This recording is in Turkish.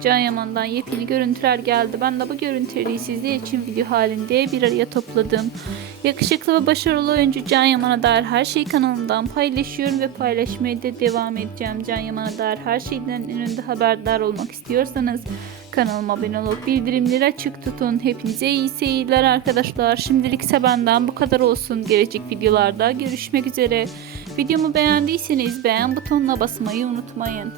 Can Yaman'dan yepyeni görüntüler geldi. Ben de bu görüntüleri sizler için video halinde bir araya topladım. Yakışıklı ve başarılı oyuncu Can Yaman'a dair her şeyi kanalımdan paylaşıyorum ve paylaşmaya da devam edeceğim. Can Yaman'a dair her şeyden en önde haberdar olmak istiyorsanız Kanalıma abone olup bildirimleri açık tutun. Hepinize iyi seyirler arkadaşlar. Şimdilik ise benden bu kadar olsun. Gelecek videolarda görüşmek üzere. Videomu beğendiyseniz beğen butonuna basmayı unutmayın.